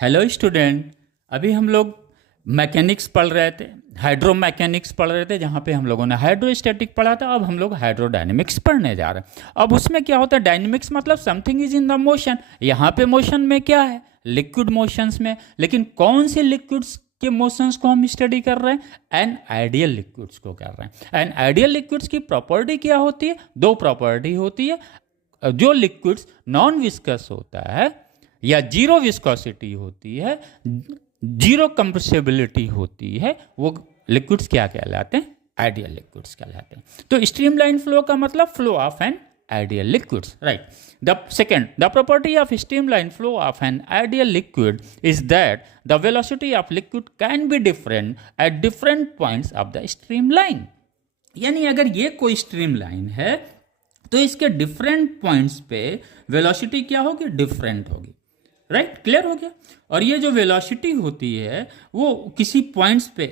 Hello student. अभी हम लोग मैकेनिक्स पढ़ रहे थे, हाइड्रो मैकेनिक्स पढ़ रहे थे, जहाँ पे हम लोगों ने हाइड्रोस्टैटिक पढ़ा था। अब हम लोग हाइड्रोडायनेमिक्स पढ़ने जा रहे हैं। अब उसमें क्या होता है, डायनेमिक्स मतलब something is in the motion. यहाँ पे मोशन में क्या है, लिक्विड मोशंस में। लेकिन कौन से लिक्विड्स के मोशंस को हम स्टडी कर रहे हैं, एन आइडियल लिक्विड्स को कर रहे हैं। एन आइडियल लिक्विड्स की प्रॉपर्टी क्या होती है, दो प्रॉपर्टी होती है। जो लिक्विड्स नॉन विस्कस होता है या जीरो विस्कोसिटी होती है, जीरो कंप्रेसिबिलिटी होती है, वो लिक्विड्स क्या कहलाते हैं, आइडियल लिक्विड्स कहलाते हैं। तो स्ट्रीमलाइन फ्लो का मतलब flow of an ideal liquids, right. The second, the property of streamline flow of an ideal liquid is that the velocity of liquid can be different at different points of the streamline. यानी अगर ये कोई streamline है तो इसके different points पे velocity क्या होगी, डिफरेंट होगी, राइट। क्लियर हो गया। और ये जो वेलोसिटी होती है वो किसी पॉइंट्स पे,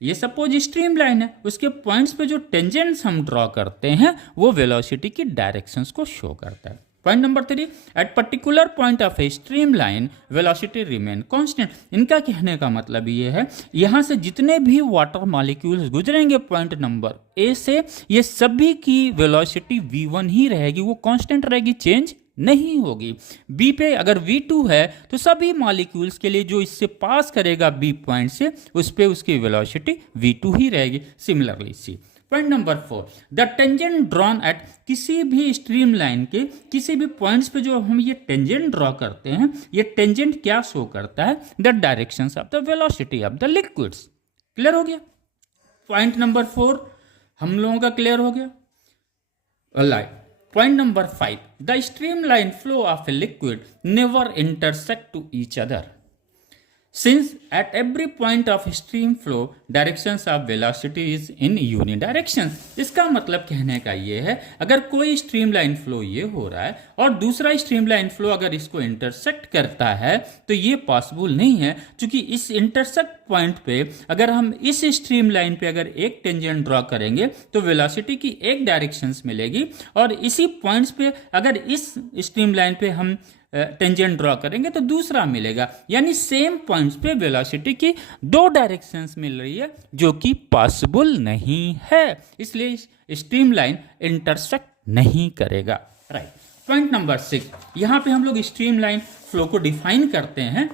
ये सपोज स्ट्रीम लाइन है, उसके पॉइंट्स पे जो टेंजेंट्स हम ड्रॉ करते हैं वो वेलोसिटी की डायरेक्शंस को शो करता है। Point number 3, at particular point of a stream line velocity remain constant. इनका कहने का मतलब ये है, यहाँ से जितने भी वाटर मॉलिक्यूल्स गुजरेंगे पॉइंट नंबर ए से, ये सभी की वेलोसिटी v1 ही रहेगी, वो कांस्टेंट रहेगी, चेंज नहीं होगी। बी पे अगर V2 है तो सभी मॉलिक्यूल्स के लिए जो इससे पास करेगा बी पॉइंट से, उस पे उसकी वेलोसिटी V2 ही रहेगी। Similarly C. Point number 4, the tangent drawn at, किसी भी स्ट्रीम लाइन के किसी भी पॉइंट्स पे जो हम ये टेंजेंट ड्रॉ करते हैं, ये टेंजेंट क्या शो करता है, the directions of the velocity of the liquids. Clear हो गया। पॉइंट नंबर 4 हम लोगों का क्लियर हो गया। Alright. Point number 5, the streamline flow of a liquid never intersect to each other. Since at every point of stream flow, directions of velocity is in unidirection. इसका मतलब कहने का ये है, अगर कोई स्ट्रीमलाइन फ्लो ये हो रहा है और दूसरा स्ट्रीमलाइन फ्लो अगर इसको इंटरसेक्ट करता है तो ये पॉसिबल नहीं है, क्योंकि इस इंटरसेक्ट पॉइंट पे अगर हम इस स्ट्रीमलाइन पे अगर एक टेंजेंट ड्रॉ करेंगे तो वेलोसिटी की एक डायरेक्शंस मिलेगी, और इसी पॉइंट्स पे अगर इस स्ट्रीमलाइन पे हम टेंजेंट ड्रॉ करेंगे तो दूसरा मिलेगा। यानी सेम पॉइंट्स पे वेलोसिटी की दो डायरेक्शंस मिल रही है, जो कि पॉसिबल नहीं है, इसलिए स्ट्रीमलाइन इंटरसेक्ट नहीं करेगा, राइट। पॉइंट नंबर 6, यहां पे हम लोग स्ट्रीमलाइन फ्लो को डिफाइन करते हैं।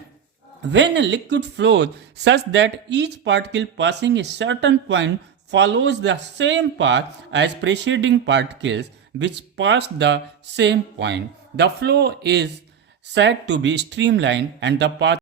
When a liquid flows such that each particle passing a certain point follows the same path as preceding particles which passed the same point, the flow is said to be streamlined and the path